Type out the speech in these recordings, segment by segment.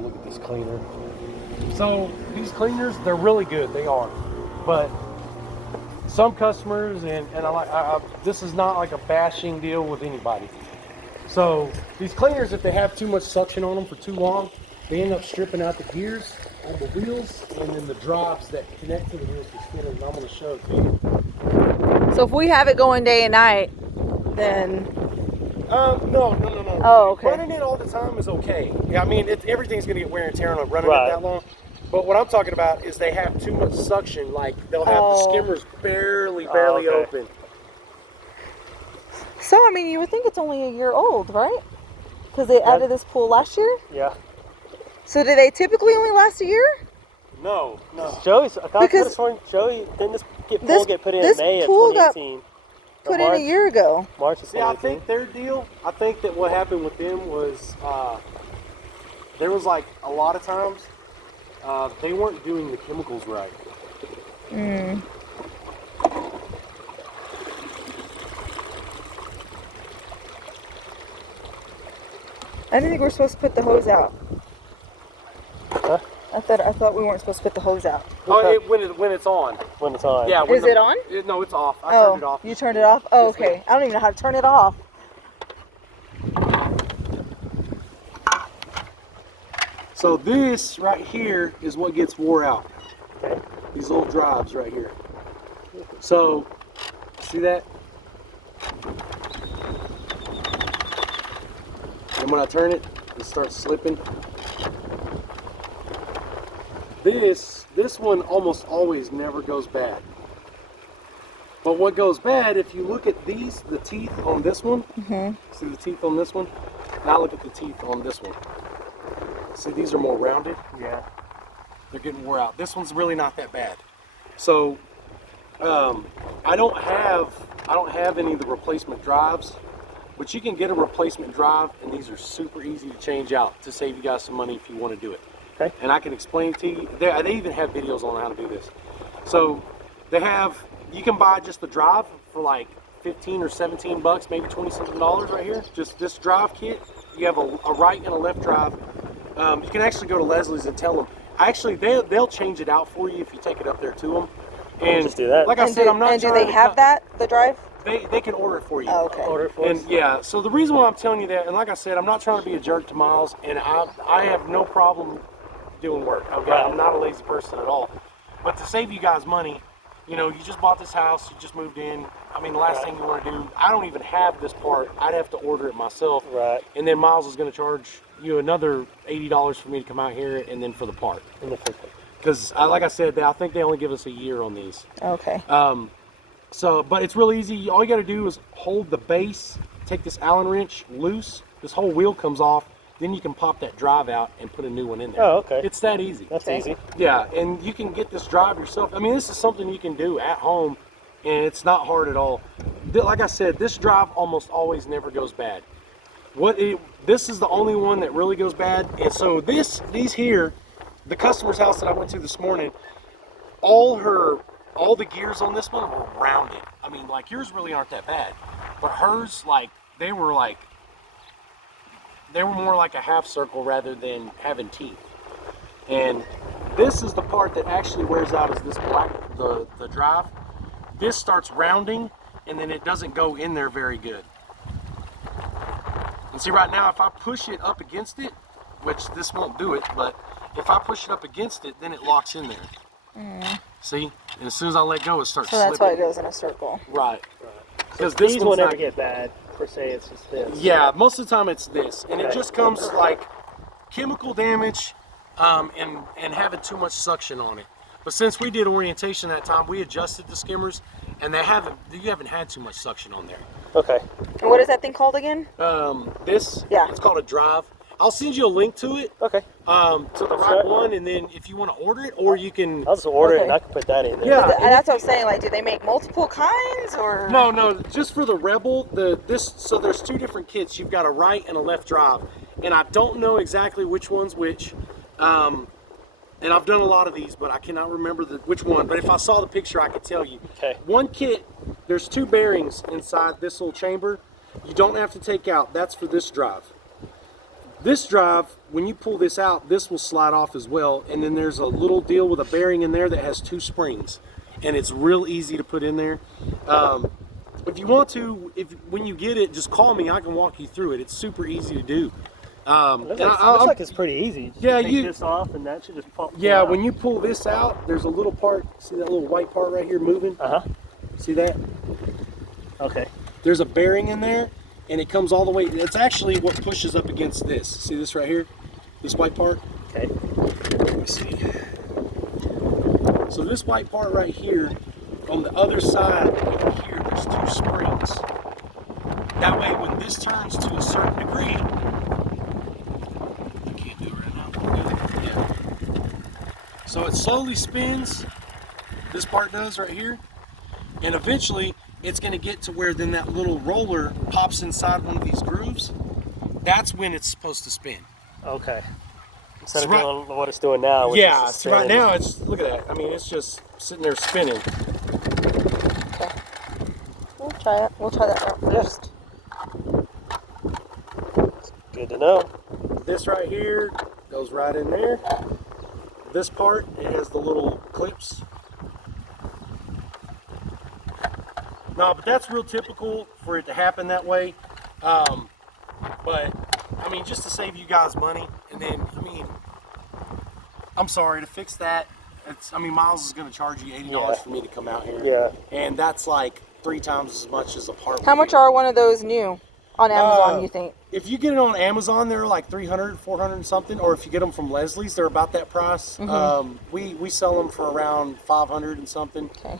go look at this cleaner. So these cleaners, they're really good. They are, but some customers and this is not like a bashing deal with anybody. So these cleaners, if they have too much suction on them for too long, they end up stripping out the gears on the wheels and then the drives that connect to the wheels to spin. And I'm going to show it to you. So if we have it going day and night, then no. Oh, okay. Running it all the time is okay. Yeah, I mean, everything's going to get wear and tear on it running Right. it that long. But what I'm talking about is they have too much suction. Like they'll have the skimmers barely okay. open. So I mean, you would think it's only a year old, right? Because they added this pool last year. Yeah. So do they typically only last a year? No. Joey's, I Because Joey, didn't this this- pool get put in this May of pool got 2018? Put in a year ago. March of See, I 2018. think their deal, I think that what happened with them was there was like a lot of times they weren't doing the chemicals right. I didn't think we were supposed to put the hose out. Huh? I thought we weren't supposed to put the hose out. Oh, when it's on. When it's on. Yeah. Is it on? No, it's off. I turned it off. You turned it off? Oh, Yes, okay. ma'am. I don't even know how to turn it off. So this right here is what gets wore out. Okay. These little drives right here. So, see that? And when I turn it, it starts slipping. This one almost always never goes bad. But what goes bad, if you look at these, the teeth on this one, see the teeth on this one? Now look at the teeth on this one. See, these are more rounded. Yeah. They're getting wore out. This one's really not that bad. So, I don't have any of the replacement drives, but you can get a replacement drive, and these are super easy to change out to save you guys some money if you want to do it. Okay. And I can explain to you. They even have videos on how to do this. So, you can buy just the drive for like 15 or 17 bucks, maybe 20 something dollars right here. Just this drive kit. You have a right and a left drive. You can actually go to Leslie's and tell them. Actually, they'll change it out for you if you take it up there to them. And just do that. Like I said, I'm not. And do trying they to have that, the drive? They can order it for you. Oh, okay. Order it for us. And yeah, so the reason why I'm telling you that, and like I said, I'm not trying to be a jerk to Miles, and I have no problem doing work. Okay, Right. I'm not a lazy person at all. But to save you guys money, you know, you just bought this house, you just moved in. I mean, the last thing you want to do, I don't even have this part. I'd have to order it myself. Right. And then Miles is going to charge you another $80 for me to come out here, and then for the part. Because, like I said, I think they only give us a year on these. Okay. So, but it's real easy. All you got to do is hold the base, take this Allen wrench loose. This whole wheel comes off. Then you can pop that drive out and put a new one in there. Oh, okay. It's that easy. That's easy. Yeah, and you can get this drive yourself. I mean, this is something you can do at home, and it's not hard at all. Like I said, this drive almost always never goes bad. This is the only one that really goes bad. And so these here, the customer's house that I went to this morning, all the gears on this one were rounded. I mean, like yours really aren't that bad, but hers, like they were more like a half circle rather than having teeth. And this is the part that actually wears out, is this black, the drive. This starts rounding, and then it doesn't go in there very good. And see, right now, if I push it up against it, which this won't do it, but if I push it up against it, then it locks in there. See? And as soon as I let go, it starts So that's slipping. why it goes in a circle. Right. Because this These one's will never not- get bad, per se. It's just this. Yeah, most of the time it's this, and it Okay. just comes like chemical damage, and having too much suction on it. But since we did orientation that time, we adjusted the skimmers, and you haven't had too much suction on there. Okay. And what is that thing called again? Yeah. It's called a drive. I'll send you a link to it, Okay. to the right one, and then if you want to order it, or you can. I'll just order it and Okay. I can put that in there. Yeah. And that's what I'm saying. Like, do they make multiple kinds or? No, just for the Rebel, so there's two different kits. You've got a right and a left drive, and I don't know exactly which one's which. And I've done a lot of these, but I cannot remember which one. But if I saw the picture, I could tell you. Okay. One kit, there's two bearings inside this little chamber. You don't have to take out. That's for this drive. This drive, when you pull this out, this will slide off as well. And then there's a little deal with a bearing in there that has 2 springs. And it's real easy to put in there. If you want to, when you get it, just call me. I can walk you through it. It's super easy to do. Looks like it's pretty easy. Yeah, take this off and that should just pop. Yeah, out. when you pull this out, there's a little part. See that little white part right here moving? See that? Okay. There's a bearing in there, and it comes all the way. It's actually what pushes up against this. See this right here? This white part? Okay. Let me see. So this white part right here, on the other side over here, there's 2 springs. That way, when this turns to a certain degree, I can't do it right now. Yeah. So it slowly spins. This part does right here, and eventually it's going to get to where then that little roller pops inside one of these grooves. That's when it's supposed to spin. Okay. Instead So of doing what it's doing now. Which Yeah, is so right now it's, look at that. I mean, it's just sitting there spinning. Okay. We'll try it. We'll try that out first. Good to know. This right here goes right in there. This part, it has the little clips. No, but that's real typical for it to happen that way. But, I mean, just to save you guys money, and then, I mean, I'm sorry, to fix that, I mean, Miles is going to charge you $80 for me to come out here. Yeah. And that's like 3 times as much as a part. How much are one of those new on Amazon, you think? If you get it on Amazon, they're like 300, 400 and something. Or if you get them from Leslie's, they're about that price. We sell them for around 500 and something. Okay.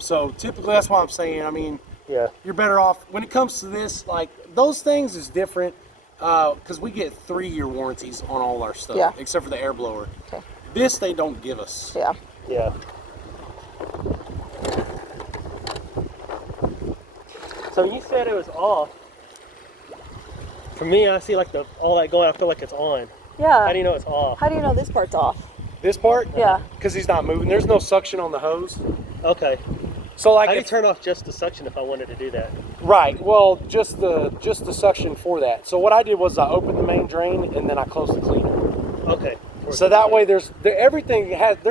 So typically, that's why I'm saying, I mean, Yeah. you're better off. When it comes to this, like, those things is different because we get 3-year warranties on all our stuff, Yeah. except for the air blower. Okay. This they don't give us. Yeah. Yeah. So you said it was off. For me, I see like all that going. I feel like it's on. Yeah. How do you know it's off? How do you know this part's off? This part? Yeah. Because he's not moving. There's no suction on the hose. Okay. So like How do you if, turn off just the suction if I wanted to do that? right, well, just the suction for that. So what I did was I opened the main drain and then I closed the cleaner. Okay. So that way there's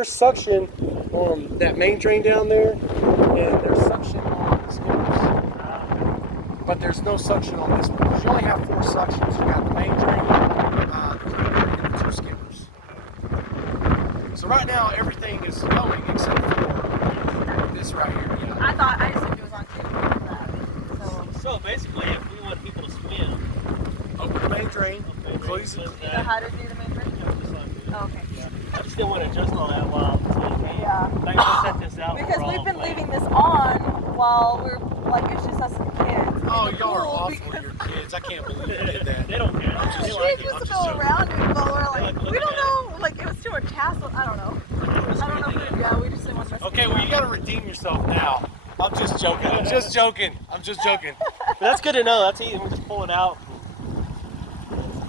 suction on that main drain down there, and there's suction on the skimmers. But there's no suction on this one because you only have 4 suctions. You got the main drain, the cleaner, and the 2 skimmers. So right now everything is going except for this right here. Yeah. I assumed it was on too. So basically, if we want people to swim, Open the main drain, close it. You know how to do the main drain? Oh, okay. I just didn't want to adjust all that while Yeah. I'm gonna set this out. Because we've been leaving this on while we're like it's just us and the kids. Oh, in the y'all are pool awful because with your kids. I can't believe you did that. They don't care. just They we like it. used to go around it, but we're like we don't know. Like it was too much hassle. I don't know. Yeah, we just didn't want to mess with Okay, well, you got to redeem yourself now. I'm just joking. I'm just joking. But that's good to know. That's easy. We just pull it out.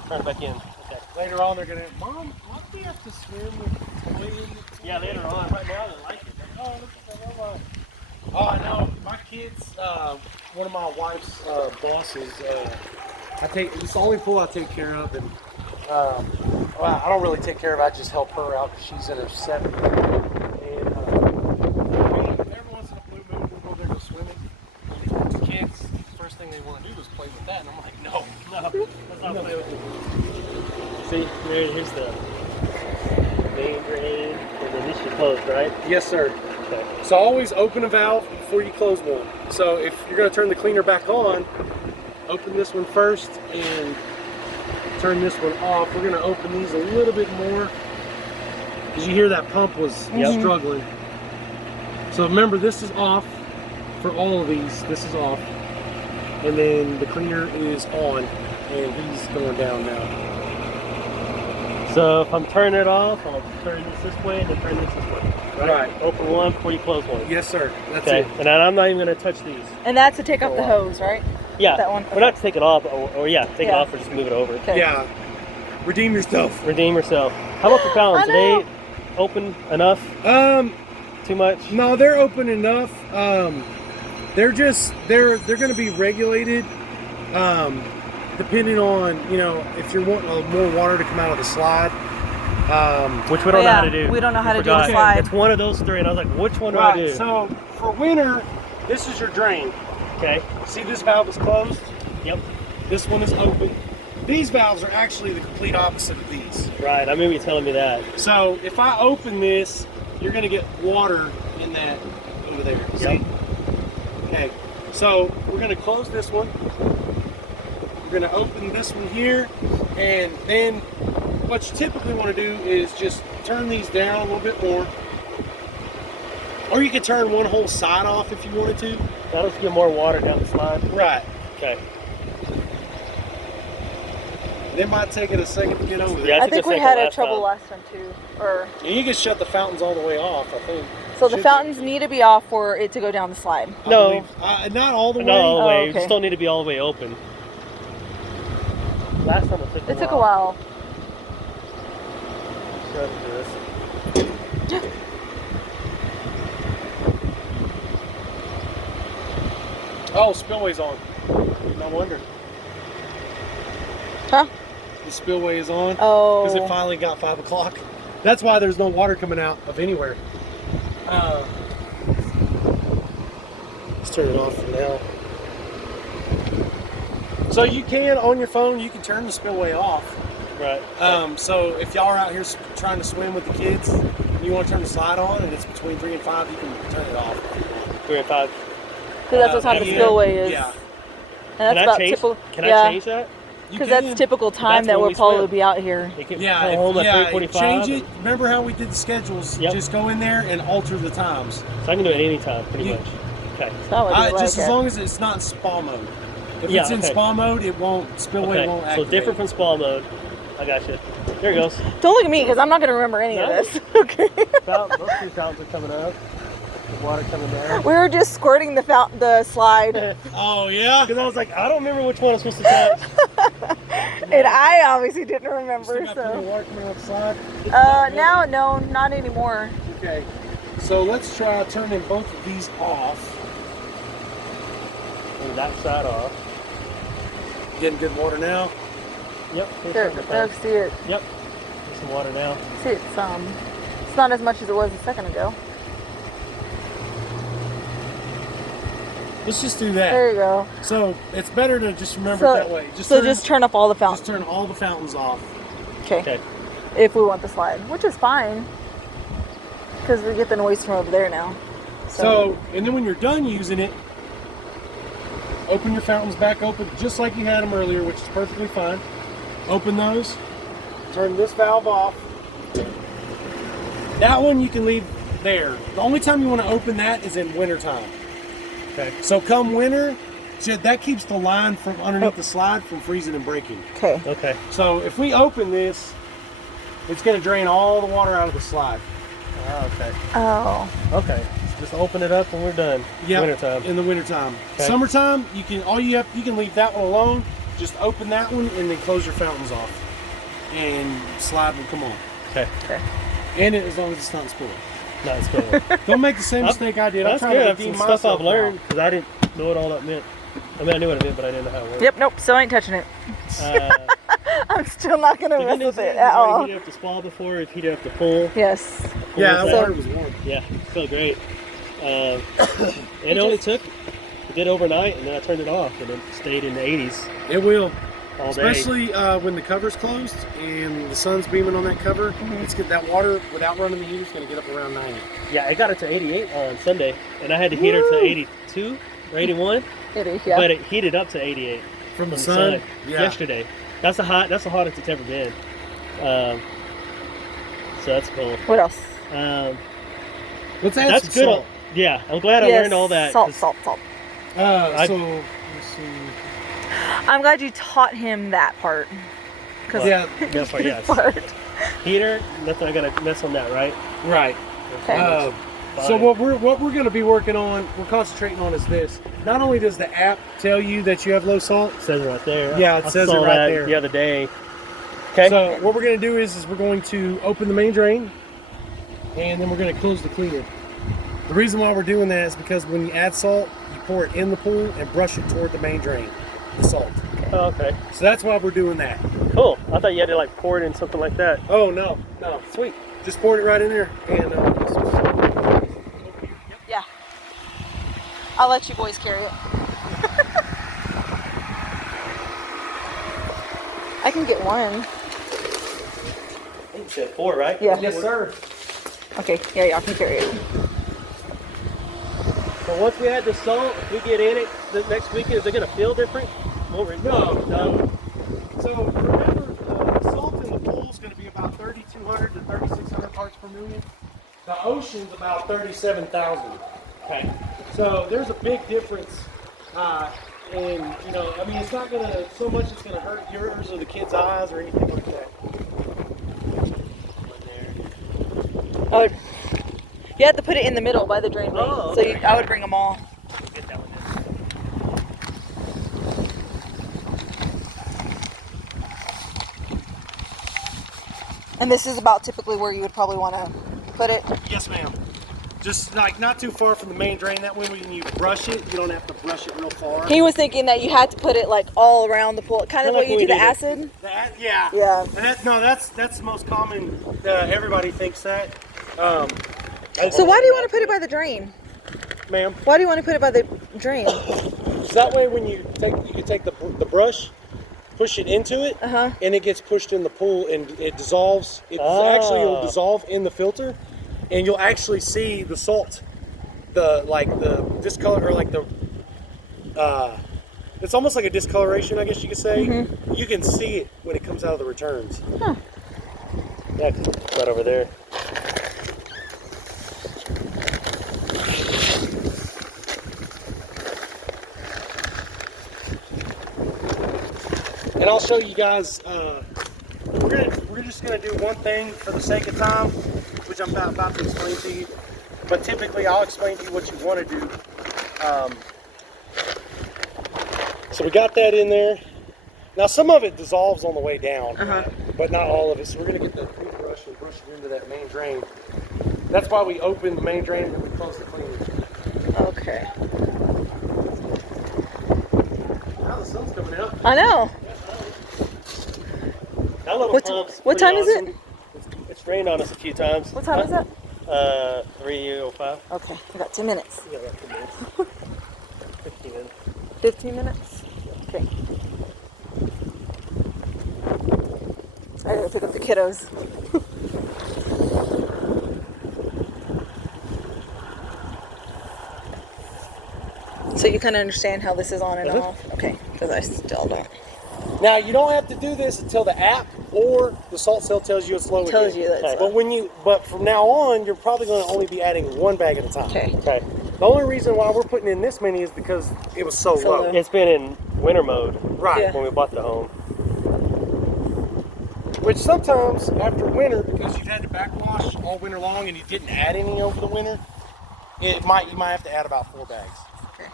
Turn it back in. Okay. Later on, they're going to, Mom, why do we have to swim with toys? Yeah, later on. Right now, they like it. Oh, look at that robot. Oh, I know. My kids, one of my wife's bosses, it's the only pool I take care of. And well, I don't really take care of it. I just help her out because she's in her 70s. And every once in a blue moon, we'll go there and go swimming. The kids, first thing they want to do is play with that. And I'm like, no. Let's not play with it. See, here's the main drain. And then this should close, right? Yes, sir. Okay. So always open a valve before you close one. So if you're going to turn the cleaner back on, open this one first and turn this one off. We're going to open these a little bit more because you hear that pump was struggling. So remember, this is off for all of these. This is off. And then the cleaner is on and he's going down now. So if I'm turning it off, I'll turn this way and then turn this way. Right. Open one before you close one. Yes, sir. That's Okay. it. And I'm not even going to touch these. And that's to take off the hose, right? Yeah. That one? We're not to take it off, or take it Yeah. off or just move it over. Okay. Yeah. Redeem yourself. Redeem yourself. How about the fountains? I Are know. they open enough? Too much? No, they're open enough. They're going to be regulated. depending on, you know, if you're wanting more water to come out of the slide. Which we don't know how to do. We don't know how to do Forgot. the slide. It's one of those three, and I was like, which one do I do? So for winter, this is your drain. Okay. See, this valve is closed. Yep. This one is open. These valves are actually the complete opposite of these. Right. I remember you telling me that. So if I open this, you're gonna get water in that over there. Yep. See? Okay. So we're gonna close this one. We're gonna open this one here, and then what you typically want to do is just turn these down a little bit more. Or you could turn one whole side off if you wanted to. That'll just get more water down the slide. Right. Okay. It might take it a second to get over there. Yeah, I think we had a trouble last time too. Or And you can shut the fountains all the way off, I think. so the Should fountains need to be off for it to go down the slide. I No. believe. Not all the way. Not all the Oh, way. okay. You just don't need to be all the way open. Last time it It took a while. Shut this. Oh, spillway's on. No wonder. Huh? The spillway is on. Oh. Because it finally got 5 o'clock. That's why there's no water coming out of anywhere. Let's turn it off for now. So you can, on your phone, you can turn the spillway off. Right. So if y'all are out here trying to swim with the kids, and you want to turn the slide on, and it's between 3 and 5, you can turn it off. 3 and 5. Because that's what time the yeah, spillway is. Yeah. And Can that's I about change? typical. Can yeah, I change that? You because can. that's typical time That's that when we'll we probably swim. be out here. It can Yeah, come home at yeah, 3:45. change it. Remember how we did the schedules? Yep. Just go in there and alter the times. So I can do it anytime, pretty You- much. Okay. That would be Just like as it. long as it's not in spa mode. If Yeah, it's in okay. spa mode, it won't spillway Okay. won't So activate. different from spa mode. I got you. There it goes. Don't look at me because I'm not going to remember any of No. this. Okay. Those two fountains are coming up. The water coming down. We were just squirting the slide, Oh yeah. Because I was like, I don't remember which one I'm supposed to touch. and I obviously didn't remember. Still got plenty of So, water coming out the slide. now, no, not anymore. Okay. So let's try turning both of these off. And that side off. Getting good water now. Yep. There, see it. Yep. There's some water now. See it's not as much as it was a second ago. Let's just do that. There you go. So it's better to just remember So, it that way. just turn off all the just fountains. turn all the fountains off. Okay. Okay. If we want the slide, which is fine, because we get the noise from over there now. So, and then when you're done using it, open your fountains back open just like you had them earlier, which is perfectly fine. Open those. Turn this valve off. That one you can leave there. The only time you want to open that is in wintertime. Okay. So come winter, that keeps the line from underneath the slide from freezing and breaking. Okay. Okay. So if we open this, it's going to drain all the water out of the slide. Okay. Oh. Okay. Just open it up when we're done. Yeah, Wintertime. in the wintertime. Okay. Summertime, you can leave that one alone. Just open that one and then close your fountains off, and slide will come on. Okay. Okay. And as long as it's not spilling. Not spilling. Don't make the same mistake I did. I'm That's trying good. to That's redeem some stuff myself I've learned because I didn't know what all that meant. I mean, I knew what it meant, but I didn't know how it worked. Yep. Nope. Still ain't touching it. I'm still not gonna The mess good news with it is at I've already all. heated up the spa before. I've heated up the pool. Yes. Yeah, that So- water was warm. Yeah, it felt great. It only took, it did overnight, and then I turned it off, and it stayed in the 80s It will, all day. especially when the cover's closed and the sun's beaming on that cover. It's get that water without running the heater is going to get up around 90. Yeah, I got it to 88 on Sunday, and I had the heater to 82 or 81, It is. Yeah. but it heated up to 88 From the on sun? Yeah. yesterday. That's the hottest it's ever been. So that's cool. What else? Let's add That's some good. salt. Yeah, I'm glad I Yes, learned all that. Salt, 'cause salt, salt. So, let's see. I'm glad you taught him that part. Cause Yeah, that part, yes. part. Heater, nothing I gotta mess on that, right? right. Okay. So what we're going to be working on, we're concentrating on is this. Not only does the app tell you that you have low salt, It says it right there. Yeah, it I says saw it right that there. the other day. Okay. so what we're going to do is we're going to open the main drain, and then we're going to close the cleaner. The reason why we're doing that is because when you add salt, you pour it in the pool and brush it toward the main drain, the salt. Okay. Oh, okay. So that's why we're doing that. Cool. I thought you had to like pour it in something like that. Oh no, sweet. Just pour it right in there, and Yeah. I'll let you boys carry it. I can get one. You said 4, right? Yeah. yes, sir. Okay, yeah, y'all can carry it. So once we add the salt, if we get in it the next weekend, is it gonna feel different? No. So remember, the salt in the pool is going to be about 3,200 to 3,600 parts per million. The ocean's about 37,000. Okay. So there's a big difference. And I mean, it's not gonna so much. It's gonna hurt yours or the kids' eyes or anything like that. I would, you have to put it in the middle by the drain lane. Oh, So okay. I would bring them all. Get that one And this is about typically where you would probably want to put it. Yes, ma'am. Just like not too far from the main drain. That way, when you brush it, you don't have to brush it real far. He was thinking that you had to put it like all around the pool, kind of the Like way you we do the did it. acid. Yeah. Yeah. And that's the most common. Everybody thinks that. So why do you want to put it by the drain? Ma'am. Why do you want to put it by the drain? So that way, when you can take the brush, push it into it, and it gets pushed in the pool and it dissolves. Actually, it'll dissolve in the filter, and you'll actually see the salt, the discolor, or like the. It's almost like a discoloration, I guess you could say. You can see it when it comes out of the returns. Huh. Yeah, 'cause it's right over there. And I'll show you guys. We're just gonna do one thing for the sake of time, which I'm about to explain to you. But typically, I'll explain to you what you want to do. So we got that in there. Now some of it dissolves on the way down, but not all of it. So we're gonna get the big brush and brush it into that main drain. That's why we open the main drain and we close the cleaner. Okay. Now the sun's coming out. I know. That little What- pump's what pretty time is it? awesome. It's rained on us a few times. What time is it? 3:05. Okay, I got 2 minutes. We got about 2 minutes. 15 minutes. 15 minutes? Okay. I gotta pick up the kiddos. So you kind of understand how this is on and off? Okay, because I still don't. Now you don't have to do this until the app or the salt cell tells you it's low. Tells again. you that it's But from now on, you're probably going to only be adding one bag at a time. Okay. Okay. The only reason why we're putting in this many is because it was so So low. low. It's been in winter mode Right. Yeah. when we bought the home. Which sometimes after winter, because you've had to backwash all winter long and you didn't add any over the winter, you might have to add about 4 bags. Okay.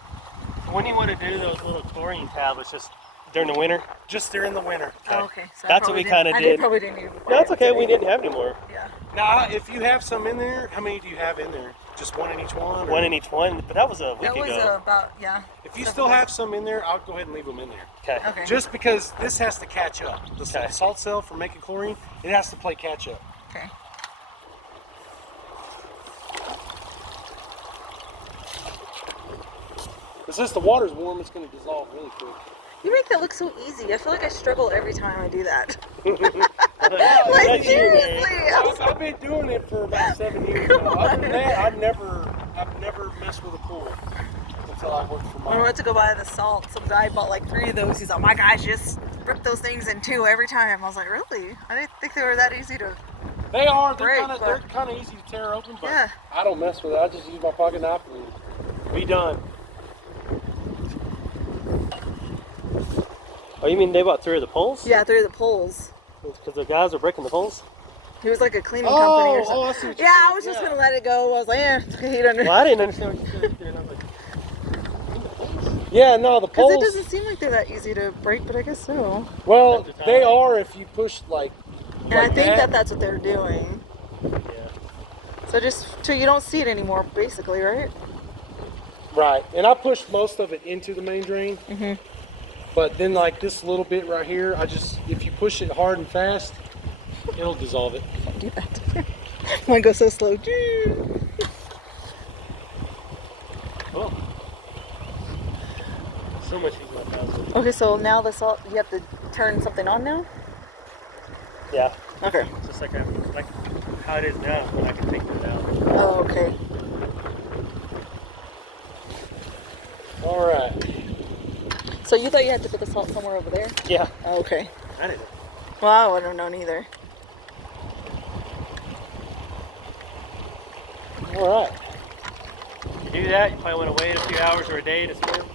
When you want to do those little chlorine tablets, just during the winter. Just during the winter. Oh, okay. So That's what we kinda did. probably didn't even. No, it's okay. We didn't have any more. Yeah. Now, if you have some in there, how many do you have in there? Just one in each one? or- One in each one, but that was a week That was ago. about, yeah. If you still have some in there, I'll go ahead and leave them in there. Okay. Okay. Just because this has to catch up. The Okay. salt cell for making chlorine, it has to play catch up. Okay. Because since the water's warm, it's going to dissolve really quick. You make that look so easy. I feel like I struggle every time I do that. Like Like, seriously. I've been doing it for about 7 years now. Other than that, I've never messed with a pool until I worked for When we mine. went to go buy the salt, some guy bought like 3 of those. He's like, my guys just rip those things in 2 every time. I was like, really? I didn't think they were that easy to. They are. Break, They're kind of easy to tear open, but Yeah. I don't mess with it. I just use my pocket knife and be done. Oh, you mean they bought 3 of the poles? Yeah, 3 of the poles. Because the guys are breaking the poles? He was like a cleaning company or something. I see what you're Yeah, I saying. was just gonna let it go. I was like, it's okay, he doesn't. Well, I didn't understand what you said there. And I was like, Yeah, no, the Because poles. it doesn't seem like they're that easy to break, but I guess so. Well, At the time. they are if you push like. And I like think that. that's what they're doing. yeah. So just so you don't see it anymore, basically, right? Right, and I pushed most of it into the main drain. But then like this little bit right here, if you push it hard and fast, it'll dissolve it. Don't do that. Mine goes so slow. Oh. So much easier faster. Okay, so now the salt, you have to turn something on now? Yeah. Okay. Just like how it is now, but I can take that out. Oh, okay. All right. So you thought you had to put the salt somewhere over there? Yeah. Oh, okay. I didn't. Well, I wouldn't have known either. All right. You do that, you probably want to wait a few hours or a day to swim.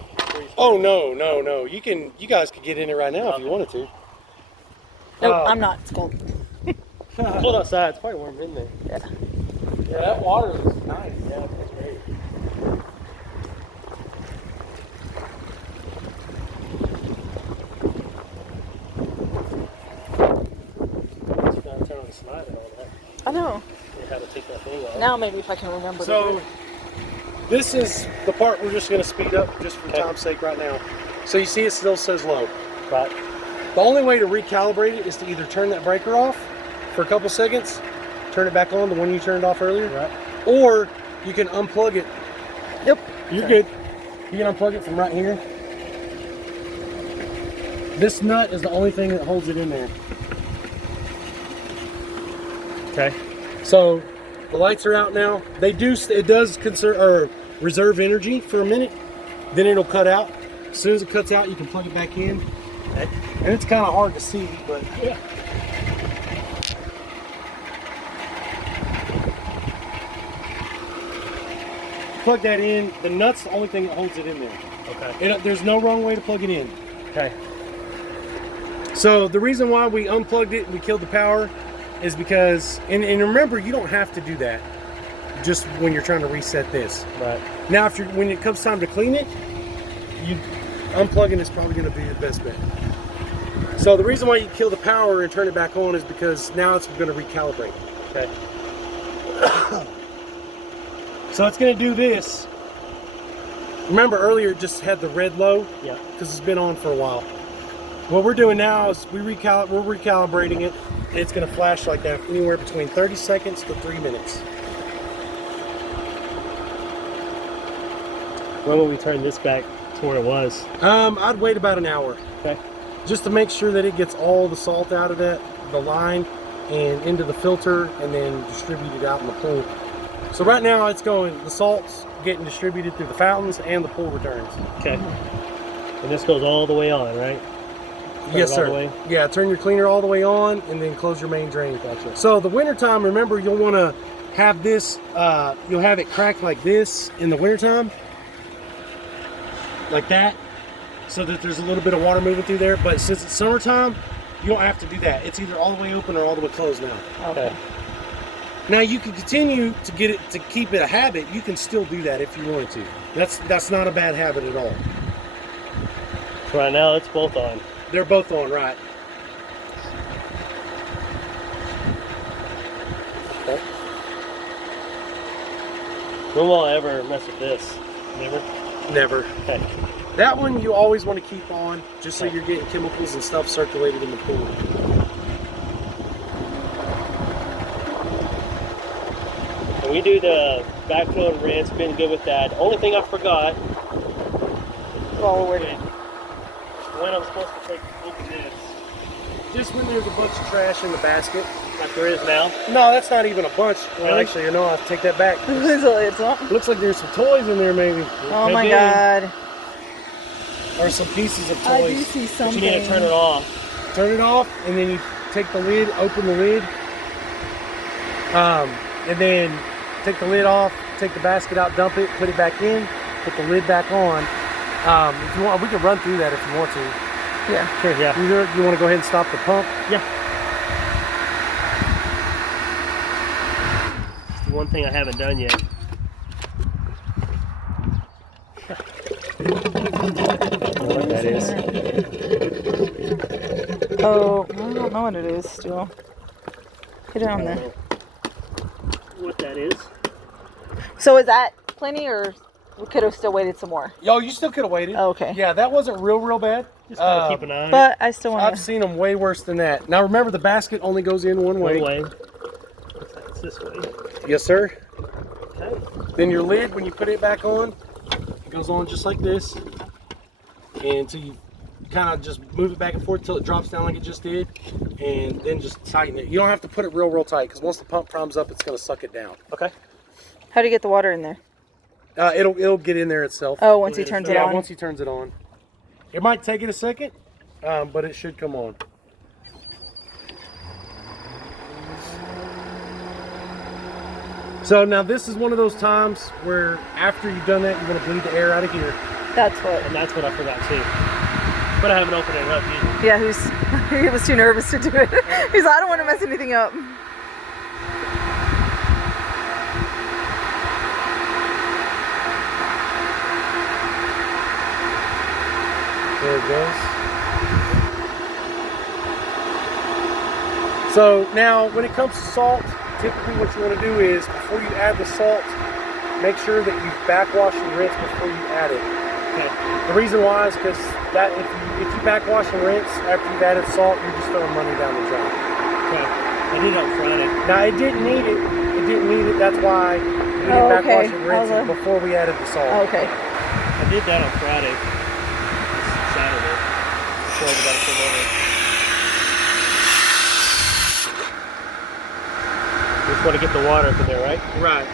Oh no. You guys could get in it right now if you wanted to. Nope, Oh. I'm not. It's cold. Cold outside, it's probably warm in there. Yeah. Yeah, that water is nice. Yeah, that's great. Just gotta turn on the slide and all that. I know. You have to take that thing off. Now maybe if I can remember. to do So it. this is the part we're just going to speed up just for Okay. time's sake right now. So you see it still says low. Right. The only way to recalibrate it is to either turn that breaker off for a couple seconds, turn it back on, the one you turned off earlier, Right. or you can unplug it. Yep. You're good. You can unplug it from right here. This nut is the only thing that holds it in there. Okay. So the lights are out now. It does reserve energy for a minute, then it'll cut out. As soon as it cuts out, you can plug it back in. Okay. And it's kind of hard to see, but Yeah. plug that in. The nut's the only thing that holds it in there. Okay. There's no wrong way to plug it in. Okay. So the reason why we unplugged it and we killed the power is because, and remember, you don't have to do that just when you're trying to reset this. Right. Now, when it comes time to clean it, unplugging is probably going to be the best bet. So the reason why you kill the power and turn it back on is because now it's going to recalibrate. Okay. So it's going to do this. Remember earlier it just had the red low Yeah. because it's been on for a while. What we're doing now is we're recalibrating it. And it's going to flash like that anywhere between 30 seconds to 3 minutes. When will we turn this back to where it was? I'd wait about an hour Okay. just to make sure that it gets all the salt out of the line and into the filter and then distributed out in the pool. So right now the salt's getting distributed through the fountains and the pool returns. Okay. And this goes all the way on, right? Turn Yes, it all the sir. way? Yeah, turn your cleaner all the way on and then close your main drain. Gotcha. So the wintertime, remember, you'll want to have this, you'll have it cracked like this in the wintertime. Like that. So that there's a little bit of water moving through there. But since it's summertime, you don't have to do that. It's either all the way open or all the way closed now. Okay. Now you can continue to get it to keep it a habit. You can still do that if you wanted to. That's not a bad habit at all. So right now it's both on. They're both on, right? Okay. When will I ever mess with this? Never? Never. Okay. That one you always want to keep on, just so you're getting chemicals and stuff circulated in the pool. And we do the backflow and rinse, been good with that. Only thing I forgot Well, we're waiting. when I'm supposed to open this, Just when there's a bunch of trash in the basket. like there is now. No, that's not even a bunch. Well, Really? actually, no, I'll take that back. It's not. Looks like there's some toys in there, maybe. Oh Could my be. god. Or some pieces of I do toys. see But something. you need to turn it off. Turn it off, and then you take the lid, open the lid, and then take the lid off, take the basket out, dump it, put it back in, put the lid back on. If you want, we can run through that if you want to. Yeah. Sure, yeah. You want to go ahead and stop the pump? Yeah. It's the one thing I haven't done yet. I don't know what that is. Oh, I don't know what it is still. Put it I on don't there. know what that is. So is that plenty or we could have still waited some more? Yo, you still could have waited. Oh, okay. Yeah, that wasn't real bad. Just gotta keep an eye on it. But I still want I've to. seen them way worse than that. Now remember, the basket only goes in one way. One way. Looks like it's this way. Yes, sir. Okay. Then your lid, when you put it back on, it goes on just like this. And until you kind of just move it back and forth until it drops down like it just did. And then just tighten it. You don't have to put it real tight, because once the pump primes up, it's going to suck it down. Okay. How do you get the water in there? It'll get in there itself. Oh, once he turns it Yeah, on. once he turns it on. It might take it a second, but it should come on. So now this is one of those times where after you've done that, you're going to bleed the air out of here. That's what. And that's what I forgot too. But I haven't opened it up either. Yeah, he was too nervous to do it. He's like, I don't want to mess anything up. There it goes. So now when it comes to salt, typically what you want to do is before you add the salt, make sure that you backwash and rinse before you add it. Okay. The reason why is because that if you backwash and rinse after you've added salt, you're just throwing money down the drain. Okay. I did it on Friday. Now it didn't need it. It didn't need it. That's why we didn't backwash and rinse it before we added the salt. Okay. I did that on Friday. Saturday. Before everybody came over. Just want to get the water up in there, right? Right.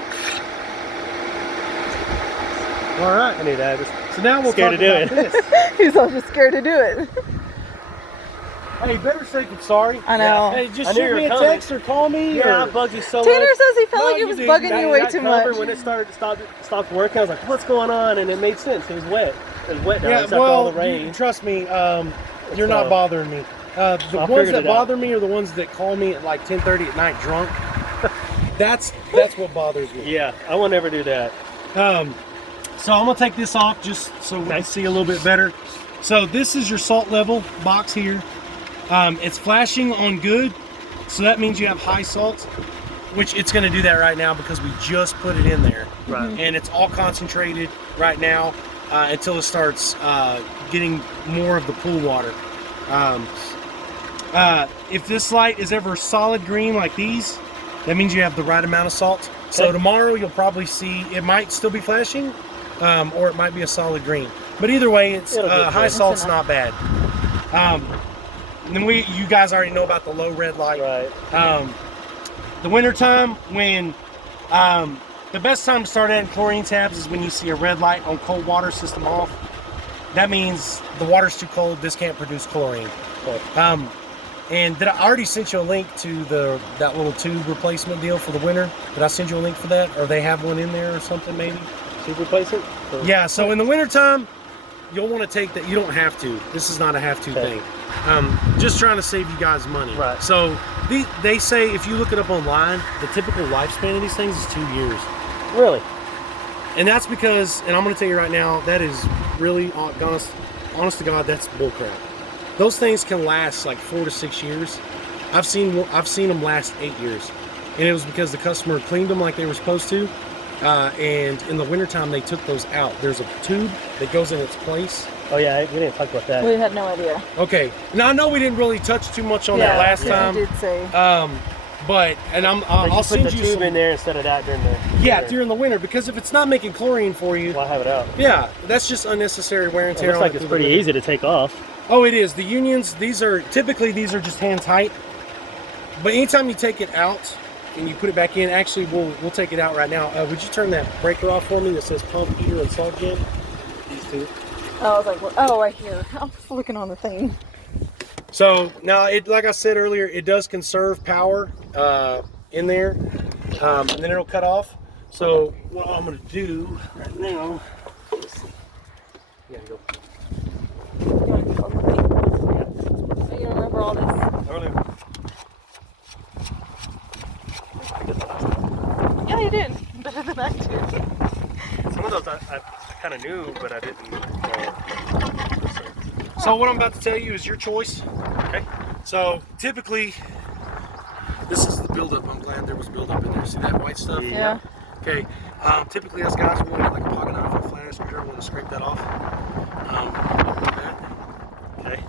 All right. I knew that. So now we'll Scared talk to do about it. this. He's all just scared to do it. Hey, better safe than sorry. I know. Hey, I just knew shoot you me a were coming. text or call me. Yeah, I or... bugged you so Tanner much. says he felt No, like it you was didn't. bugging you way too much. When it stopped working, I was like, what's going on? And it made sense. It was wet. It was wet down Yeah, except for all the rain. trust me, you're not bothering me. The I ones figured that it out. bother me are the ones that call me at like 10:30 at night drunk. That's what bothers me. Yeah, I will never do that. So I'm gonna take this off just so we can see a little bit better. So this is your salt level box here. It's flashing on good, so that means you have high salt, which it's gonna do that right now because we just put it in there. Right. And it's all concentrated right now until it starts getting more of the pool water. If this light is ever solid green like these, that means you have the right amount of salt. So Okay. tomorrow you'll probably see it might still be flashing, or it might be a solid green. But either way, it's It'll get high good. salt's not bad. And then you guys already know about the low red light. Right. The winter time when the best time to start adding chlorine tabs is when you see a red light on cold water system off. That means the water's too cold. This can't produce chlorine. Okay. And I already sent you a link to that little tube replacement deal for the winter? Did I send you a link for that? Or they have one in there or something maybe? Tube replacement? Yeah, so in the wintertime, you'll want to take that. You don't have to. This is not a have to Okay. thing. Just trying to save you guys money. Right. So they say, if you look it up online, the typical lifespan of these things is 2 years. Really? And that's because, and I'm going to tell you right now, that is really, honest to God, that's bullcrap. Those things can last like 4 to 6 years. I've seen them last 8 years. And it was because the customer cleaned them like they were supposed to. And in the wintertime, they took those out. There's a tube that goes in its place. Oh yeah, we didn't talk about that. We had no idea. Okay. Now I know we didn't really touch too much on that last time. You did say. But I'll put send the you tube some, in there instead of that during the winter. during the winter, because if it's not making chlorine for you, Well, I have it out. yeah, that's just unnecessary wear and It tear. looks on like it it's through the pretty winter. easy to take off. Oh, it is. The unions, these are just hand tight. But anytime you take it out and you put it back in, actually we'll take it out right now. Would you turn that breaker off for me that says pump, heater, and salt jet? These two. I was like, oh, right here. I was looking on the thing. So now, like I said earlier, it does conserve power in there, and then it'll cut off. So what I'm going to do right now, you gotta go. So you remember all this? Yeah, you did. Better than I did. Some of those I kind of knew, but I didn't. So what I'm about to tell you is your choice. Okay. So typically, this is the buildup. I'm glad there was buildup in there. See that white stuff? Yeah. Okay. Typically, us guys will get like a pocket knife or a flat screwdriver. Want to scrape that off. Like that. Okay.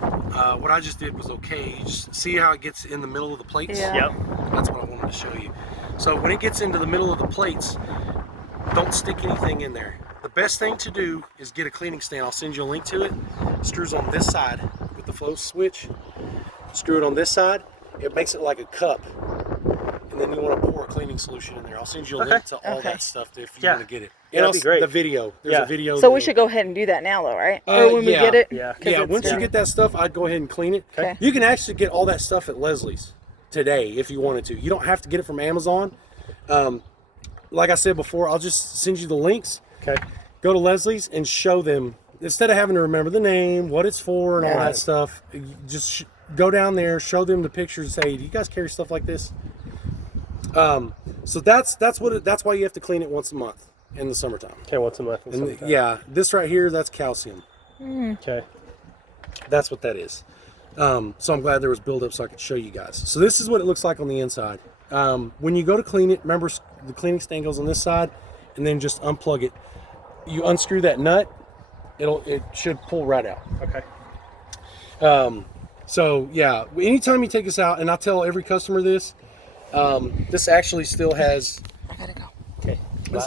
What I just did was okay. You just see how it gets in the middle of the plates? Yeah. Yep. That's what I wanted to show you. So when it gets into the middle of the plates, don't stick anything in there. The best thing to do is get a cleaning stand. I'll send you a link to it. Screws on this side with the flow switch. Screw it on this side. It makes it like a cup. And then you want to pour a cleaning solution in there. I'll send you a link to all Okay. that stuff if you Yeah. want to get it. That'd And be great. The video. There's Yeah. a video. So we there. should go ahead and do that now, though, right? Or when we yeah. get it. Yeah. 'Cause Yeah, it's once you done. get that stuff, I'd go ahead and clean it. Okay. You can actually get all that stuff at Leslie's today if you wanted to. You don't have to get it from Amazon. Like I said before, I'll just send you the links. Okay. Go to Leslie's and show them, instead of having to remember the name, what it's for, and all that stuff, you just go down there, show them the pictures, and say, do you guys carry stuff like this? So that's why you have to clean it once a month in the summertime. Okay. Once a month. And And yeah, this right here, that's calcium. Okay. That's what that is. So I'm glad there was buildup so I could show you guys. So this is what it looks like on the inside. When you go to clean it, remember the cleaning stand goes on this side, and then just unplug it. You unscrew that nut, it should pull right out. Okay. So yeah, anytime you take this out, and I tell every customer this, this actually still has. I gotta go. Okay. This Bye.